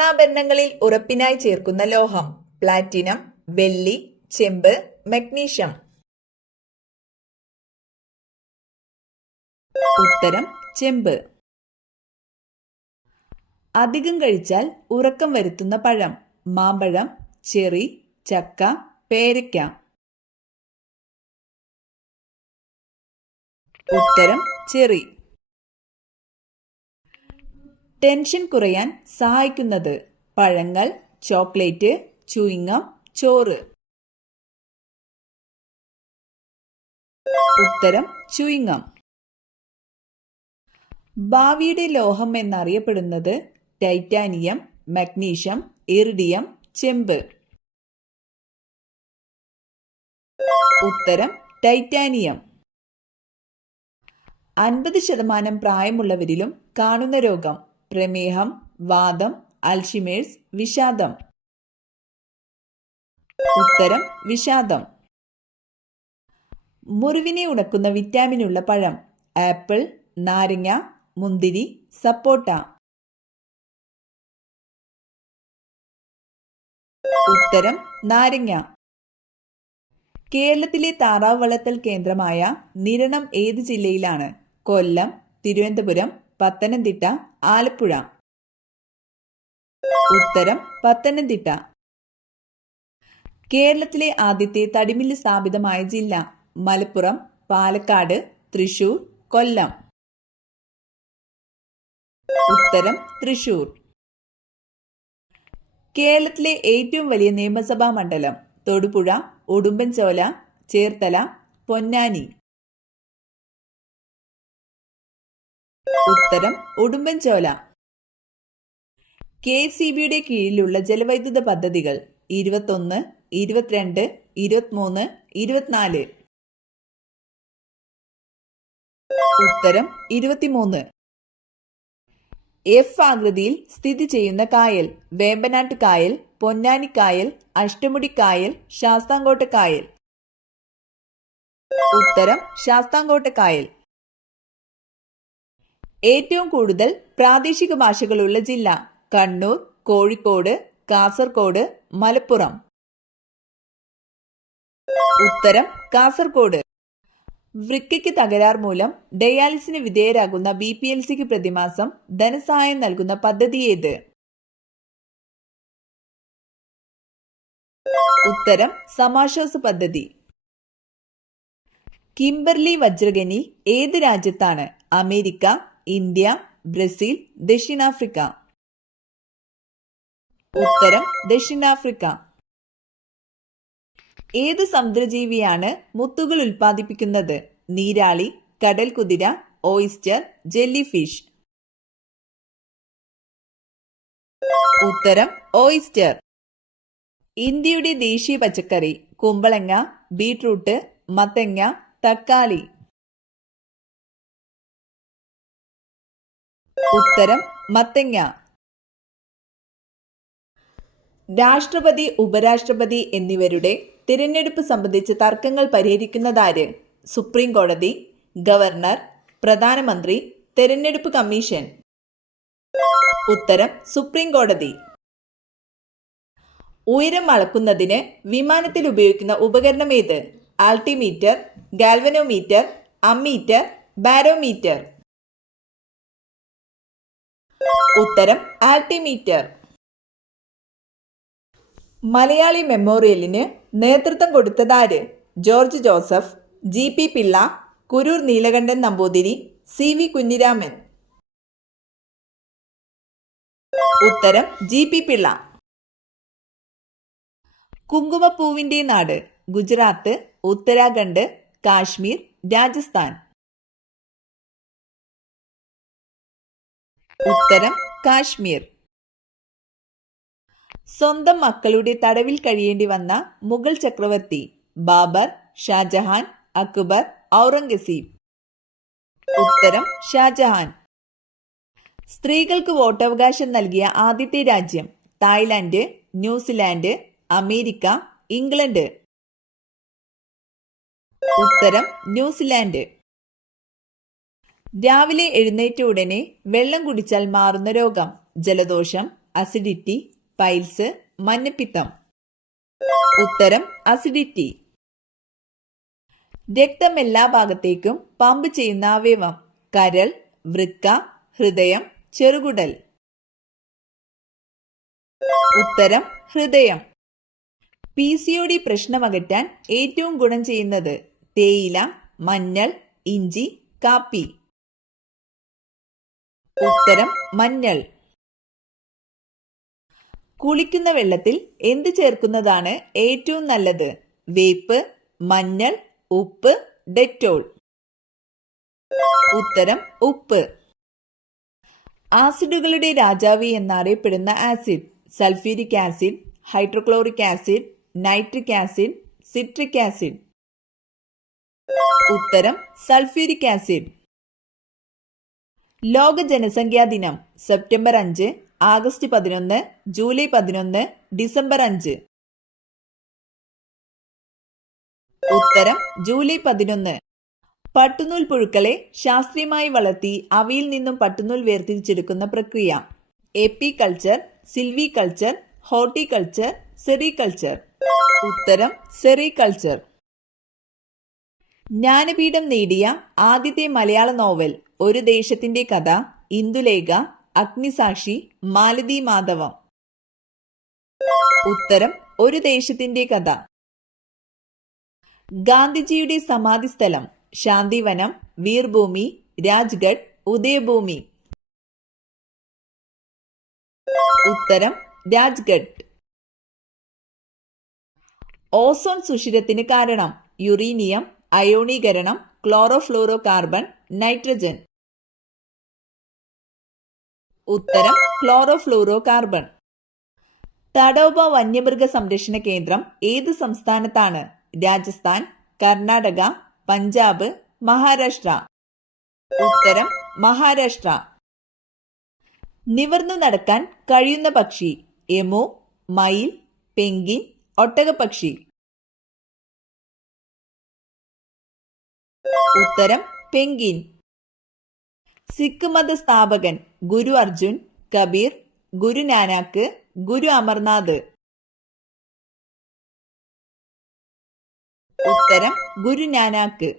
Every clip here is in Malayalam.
സ്വർണ്ണാഭരണങ്ങളിൽ ഉറപ്പിനായി ചേർക്കുന്ന ലോഹം പ്ലാറ്റിനം, വെള്ളി, ചെമ്പ്, മഗ്നീഷ്യം. ഉത്തരം ചെമ്പ്. അധികം കഴിച്ചാൽ ഉറക്കം വരുത്തുന്ന പഴം മാമ്പഴം, ചെറി, ചക്ക, പേരയ്ക്ക. ഉത്തരം ചെറി. ടെൻഷൻ കുറയാൻ സഹായിക്കുന്നത് പഴങ്ങൾ, ചോക്ലേറ്റ്, ചൂയിങ്ങം, ചോറ്. ഉത്തരം ചൂയിങ്ങം. ഭാവിയുടെ ലോഹം എന്നറിയപ്പെടുന്നത് ടൈറ്റാനിയം, മഗ്നീഷ്യം, ഇറിഡിയം, ചെമ്പ്. ഉത്തരം ടൈറ്റാനിയം. 50% പ്രായമുള്ളവരിലും കാണുന്ന രോഗം പ്രമേഹം, വാതം, അൽഷിമേഴ്സ്, വിഷാദം. ഉത്തരം വിഷാദം. മുറിവിനെ ഉണക്കുന്ന വിറ്റാമിനുള്ള പഴം ആപ്പിൾ, നാരങ്ങ, മുന്തിരി, സപ്പോട്ട. ഉത്തരം നാരങ്ങ. കേരളത്തിലെ താറാവ് വളർത്തൽ കേന്ദ്രമായ നിരണം ഏത് ജില്ലയിലാണ്? കൊല്ലം, തിരുവനന്തപുരം, പത്തനംതിട്ട, ആലപ്പുഴ. ഉത്തരം പത്തനംതിട്ട. കേരളത്തിലെ ആദ്യത്തെ തടിമില്ല് സ്ഥാപിതമായ ജില്ല മലപ്പുറം, പാലക്കാട്, തൃശൂർ, കൊല്ലം. ഉത്തരം തൃശൂർ. കേരളത്തിലെ ഏറ്റവും വലിയ നിയമസഭാ മണ്ഡലം തൊടുപുഴ, ഉടുമ്പൻചോല, ചേർത്തല, പൊന്നാനി. ഉത്തരം ഉടുമ്പൻചോല. KSEBിയുടെ കീഴിലുള്ള ജലവൈദ്യുത പദ്ധതികൾ 21, 22, 23, 24. ഉത്തരം 23. F ആകൃതിയിൽ സ്ഥിതി ചെയ്യുന്ന കായൽ വേമ്പനാട്ട് കായൽ, പൊന്നാനി കായൽ, അഷ്ടമുടി കായൽ, ശാസ്താംകോട്ട കായൽ. ഉത്തരം ശാസ്താംകോട്ട കായൽ. ഏറ്റവും കൂടുതൽ പ്രാദേശിക ഭാഷകളുള്ള ജില്ല കണ്ണൂർ, കോഴിക്കോട്, കാസർഗോഡ്, മലപ്പുറം. ഉത്തരം കാസർഗോഡ്. വൃക്കയ്ക്ക് തകരാർ മൂലം ഡയാലിസിന് വിധേയരാകുന്ന BPLCക്ക് പ്രതിമാസം ധനസഹായം നൽകുന്ന പദ്ധതി ഏത്? ഉത്തരം സമാശ്വാസ പദ്ധതി. കിംബർലി വജ്രഖനി ഏത് രാജ്യത്താണ്? അമേരിക്ക, ഇന്ത്യ, ബ്രസീൽ, ദക്ഷിണാഫ്രിക്ക. ഉത്തരം ദക്ഷിണാഫ്രിക്ക. ഏത് സമുദ്രജീവിയാണ് മുത്തുകൾ ഉൽപ്പാദിപ്പിക്കുന്നത്? നീരാളി, കടൽ കുതിര, ഓയിസ്റ്റർ, ജെല്ലി ഫിഷ്. ഉത്തരം ഓയിസ്റ്റർ. ഇന്ത്യയുടെ ദേശീയ പച്ചക്കറി കുമ്പളങ്ങ, ബീട്രൂട്ട്, മത്തങ്ങ, തക്കാളി. ഉത്തരം മത്തങ്ങ. രാഷ്ട്രപതി, ഉപരാഷ്ട്രപതി എന്നിവരുടെ തിരഞ്ഞെടുപ്പ് സംബന്ധിച്ച് തർക്കങ്ങൾ പരിഹരിക്കുന്നതാര്? സുപ്രീം കോടതി, ഗവർണർ, പ്രധാനമന്ത്രി, തിരഞ്ഞെടുപ്പ് കമ്മീഷൻ. ഉത്തരം സുപ്രീം കോടതി. ഉയരം അളക്കുന്നതിന് വിമാനത്തിൽ ഉപയോഗിക്കുന്ന ഉപകരണം ഏത്? Altimeter, galvanometer, ammeter, barometer. ഉത്തരം ആൾട്ടിമീറ്റർ. മലയാളി മെമ്മോറിയലിന് നേതൃത്വം കൊടുത്തതാര്? George Joseph, GP Pillai, Kurur Neelakantan Namboothiri, CV Kunhiraman. ഉത്തരം GP പിള്ള. കുങ്കുമപ്പൂവിന്റെ നാട് ഗുജറാത്ത്, ഉത്തരാഖണ്ഡ്, കാശ്മീർ, രാജസ്ഥാൻ. ഉത്തരം കാശ്മീർ. സ്വന്തം മക്കളുടെ തടവിൽ കഴിയേണ്ടി വന്ന മുഗൾ ചക്രവർത്തി ബാബർ, ഷാജഹാൻ, അക്ബർ, ഔറംഗസീബ്. ഉത്തരം ഷാജഹാൻ. സ്ത്രീകൾക്ക് വോട്ടവകാശം നൽകിയ ആദ്യത്തെ രാജ്യം തായ്ലാന്റ്, ന്യൂസിലാൻഡ്, അമേരിക്ക, ഇംഗ്ലണ്ട്. ഉത്തരം ന്യൂസിലാൻഡ്. രാവിലെ എഴുന്നേറ്റ ഉടനെ വെള്ളം കുടിച്ചാൽ മാറുന്ന രോഗം ജലദോഷം, അസിഡിറ്റി, പൈൽസ്, മഞ്ഞപ്പിത്തം. ഉത്തരം അസിഡിറ്റി. രക്തം എല്ലാ ഭാഗത്തേക്കും പമ്പ് ചെയ്യുന്ന അവയവം: കരൾ, വൃക്ക, ഹൃദയം, ചെറുകുടൽ. ഉത്തരം ഹൃദയം. PCOD പ്രശ്നമകറ്റാൻ ഏറ്റവും ഗുണം ചെയ്യുന്നത്: തേയില, മഞ്ഞൾ, ഇഞ്ചി, കാപ്പി. ഉത്തരം മഞ്ഞൾ. കുളിക്കുന്ന വെള്ളത്തിൽ എന്ത് ചേർക്കുന്നതാണ് ഏറ്റവും നല്ലത്? വേപ്പ്, മഞ്ഞൾ, ഉപ്പ്, ഡെറ്റോൾ. ഉത്തരം ഉപ്പ്. ആസിഡുകളുടെ രാജാവ് എന്നറിയപ്പെടുന്ന acid: sulphuric acid, hydrochloric acid, nitric acid, citric acid. ഉത്തരം സൾഫ്യൂരിക് ആസിഡ്. ലോക ജനസംഖ്യാ ദിനം: സെപ്റ്റംബർ 5, ആഗസ്റ്റ് 11, ജൂലൈ 11, ഡിസംബർ 5. ഉത്തരം ജൂലൈ 11. പട്ടുനൂൽ പുഴുക്കളെ ശാസ്ത്രീയമായി വളർത്തി അവയിൽ നിന്നും പട്ടുനൂൽ വേർതിരിച്ചെടുക്കുന്ന പ്രക്രിയ: എപ്പികൾച്ചർ, സിൽവികൾച്ചർ, ഹോർട്ടികൾച്ചർ, സെറികൾച്ചർ. ഉത്തരം സെറികൾച്ചർ. ജ്ഞാനപീഠം നേടിയ ആദ്യത്തെ മലയാള നോവൽ: ഒരു ദേശത്തിന്റെ കഥ, ഇന്ദുലേഖ, അഗ്നിസാക്ഷി, മാലതി മാധവം. ഉത്തരം ഒരു ദേശത്തിന്റെ കഥ. ഗാന്ധിജിയുടെ സമാധിസ്ഥലം: ശാന്തിവനം, വീർഭൂമി, രാജ്ഗഡ്, ഉദയഭൂമി. ഉത്തരം രാജ്ഗഡ്. ഓസോൺ സുഷിരത്തിന് കാരണം: യുറീനിയം, അയോണീകരണം, ക്ലോറോഫ്ലൂറോ കാർബൺ, നൈട്രജൻ. ഉത്തരം ക്ലോറോഫ്ലൂറോ കാർബൺ. തഡോബ വന്യമൃഗ സംരക്ഷണ കേന്ദ്രം ഏത് സംസ്ഥാനത്താണ്? രാജസ്ഥാൻ, കർണാടക, പഞ്ചാബ്, മഹാരാഷ്ട്ര. ഉത്തരം മഹാരാഷ്ട്ര. നിവർന്നു നടക്കാൻ കഴിയുന്ന പക്ഷി: എമു, മയിൽ, പെൻഗ്വിൻ, ഒട്ടകപ്പക്ഷി. ഉത്തരം പെൻഗ്വിൻ. സിഖ് മത സ്ഥാപകൻ: ഗുരു അർജുൻ, കബീർ, ഗുരു നാനാക്ക്, ഗുരു അമർനാഥ്. ഉത്തരം ഗുരു നാനാക്ക്.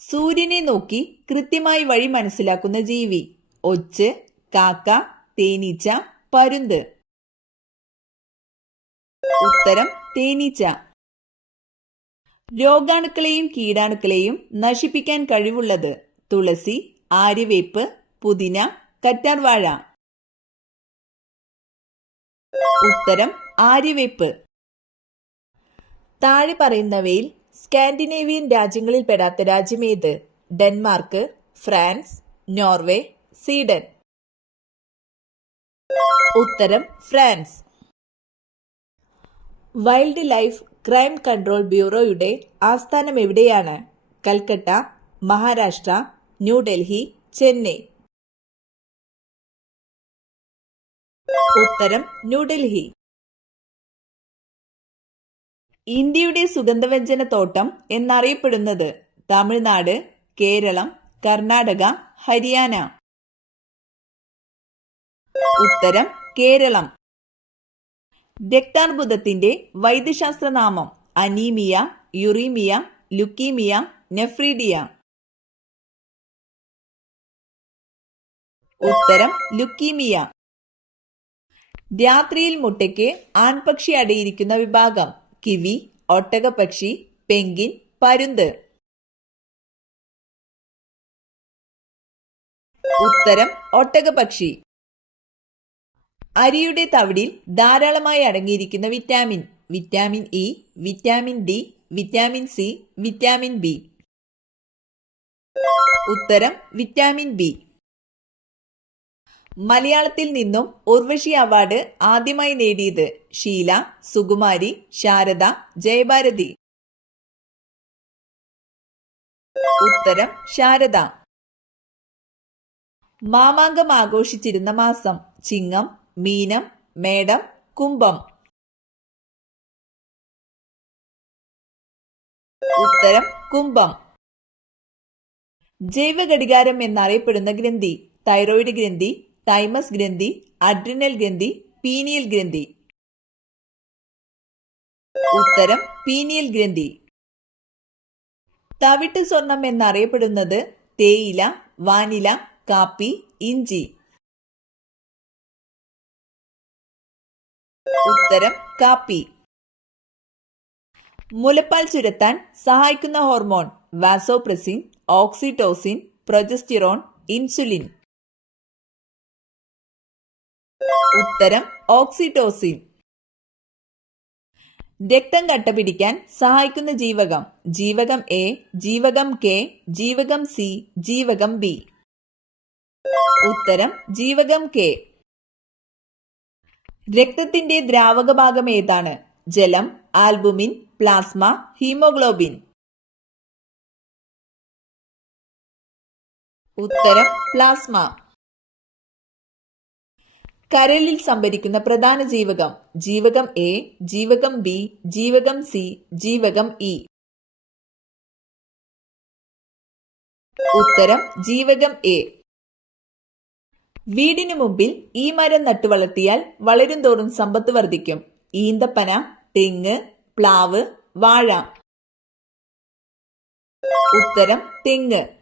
സൂര്യനെ നോക്കി കൃത്യമായി വഴി മനസ്സിലാക്കുന്ന ജീവി: ഒച്ച്, കാക്ക, തേനീച്ച, പരുന്ത്. ഉത്തരം തേനീച്ച. രോഗാണുക്കളെയും കീടാണുക്കളെയും നശിപ്പിക്കാൻ കഴിവുള്ളത്: തുളസി, ആര്യവേപ്പ്, പുതിന, കറ്റാർവാഴ. ഉത്തരം ആര്യവേപ്പ്. താഴെ പറയുന്നവയിൽ സ്കാൻഡിനേവിയൻ രാജ്യങ്ങളിൽ പെടാത്ത രാജ്യമേത്? Denmark, France, Norway, Sweden. ഉത്തരം France. Wildlife crime control ബ്യൂറോയുടെ ആസ്ഥാനം എവിടെയാണ്? കൽക്കട്ട, മഹാരാഷ്ട്ര, ന്യൂഡൽഹി, ചെന്നൈ. ഉത്തരം ന്യൂഡൽഹി. ഇന്ത്യയുടെ സുഗന്ധവ്യഞ്ജന തോട്ടം എന്നറിയപ്പെടുന്നത്: തമിഴ്നാട്, കേരളം, കർണാടക, ഹരിയാന. ഉത്തരം കേരളം. രക്താർബുദത്തിന്റെ വൈദ്യശാസ്ത്ര നാമം: അനീമിയ, യുറീമിയ, ലുക്കീമിയ, നെഫ്രീഡിയ. ഉത്തരം ലുക്കീമിയ. രാത്രിയിൽ മുട്ടയ്ക്ക് ആൺപക്ഷി അടയിരിക്കുന്ന വിഭാഗം: കിവി, ഒട്ടകപ്പക്ഷി, പെൻഗ്വിൻ, പരുന്ത്. ഉത്തരം ഒട്ടകപ്പക്ഷി. അരിയുടെ തവിടിൽ ധാരാളമായി അടങ്ങിയിരിക്കുന്ന vitamin: vitamin E, vitamin D, vitamin C, vitamin B. ഉത്തരം വിറ്റാമിൻ ബി. മലയാളത്തിൽ നിന്നും ഉർവശി അവാർഡ് ആദ്യമായി നേടിയത്: ഷീല, സുകുമാരി, ശാരദ, ജയഭാരതി. ഉത്തരം ശാരദ. മാമാങ്കം ആഘോഷിച്ചിരുന്ന മാസം: ചിങ്ങം, മീനം, മേടം, കുംഭം. ഉത്തരം കുംഭം. ജൈവഘടികാരം എന്നറിയപ്പെടുന്ന ഗ്രന്ഥി: തൈറോയിഡ് ഗ്രന്ഥി, തൈമസ് ഗ്രന്ഥി, അഡ്രിനൽ ഗ്രന്ഥി, പീനിയൽ ഗ്രന്ഥി? ഉത്തരം പീനിയൽ ഗ്രന്ഥി. തവിട്ട് സ്വർണം എന്നറിയപ്പെടുന്നത് തേയില, വാനില, കാപ്പി, ഇഞ്ചി? ഉത്തരം കാപ്പി. മുലപ്പാൽ ചുരത്താൻ സഹായിക്കുന്ന hormone vasopressin, oxytocin, progesterone, insulin? ഉത്തരം ഓക്സിറ്റോസിൻ. രക്തം കട്ടപിടിക്കാൻ സഹായിക്കുന്ന ജീവകം? ജീവകം എ, ജീവകം കെ, ജീവകം സി, ജീവകം ബി? ഉത്തരം ജീവകം കെ. രക്തത്തിന്റെ ദ്രാവക ഭാഗം ഏതാണ്? ജലം, ആൽബുമിൻ, പ്ലാസ്മ, ഹീമോഗ്ലോബിൻ? ഉത്തരം പ്ലാസ്മ. കരളിൽ സംഭരിക്കുന്ന പ്രധാന ജീവകം? ജീവകം എ, ജീവകം ബി, ജീവകം സി, ജീവകം ഇ? ഉത്തരം ജീവകം എ. വീടിനു മുമ്പിൽ ഈ മരം നട്ടുവളർത്തിയാൽ വളരും തോറും സമ്പത്ത് വർദ്ധിക്കും. ഈന്തപ്പന, തെങ്ങ്, പ്ലാവ്, വാഴ? ഉത്തരം തെങ്ങ്.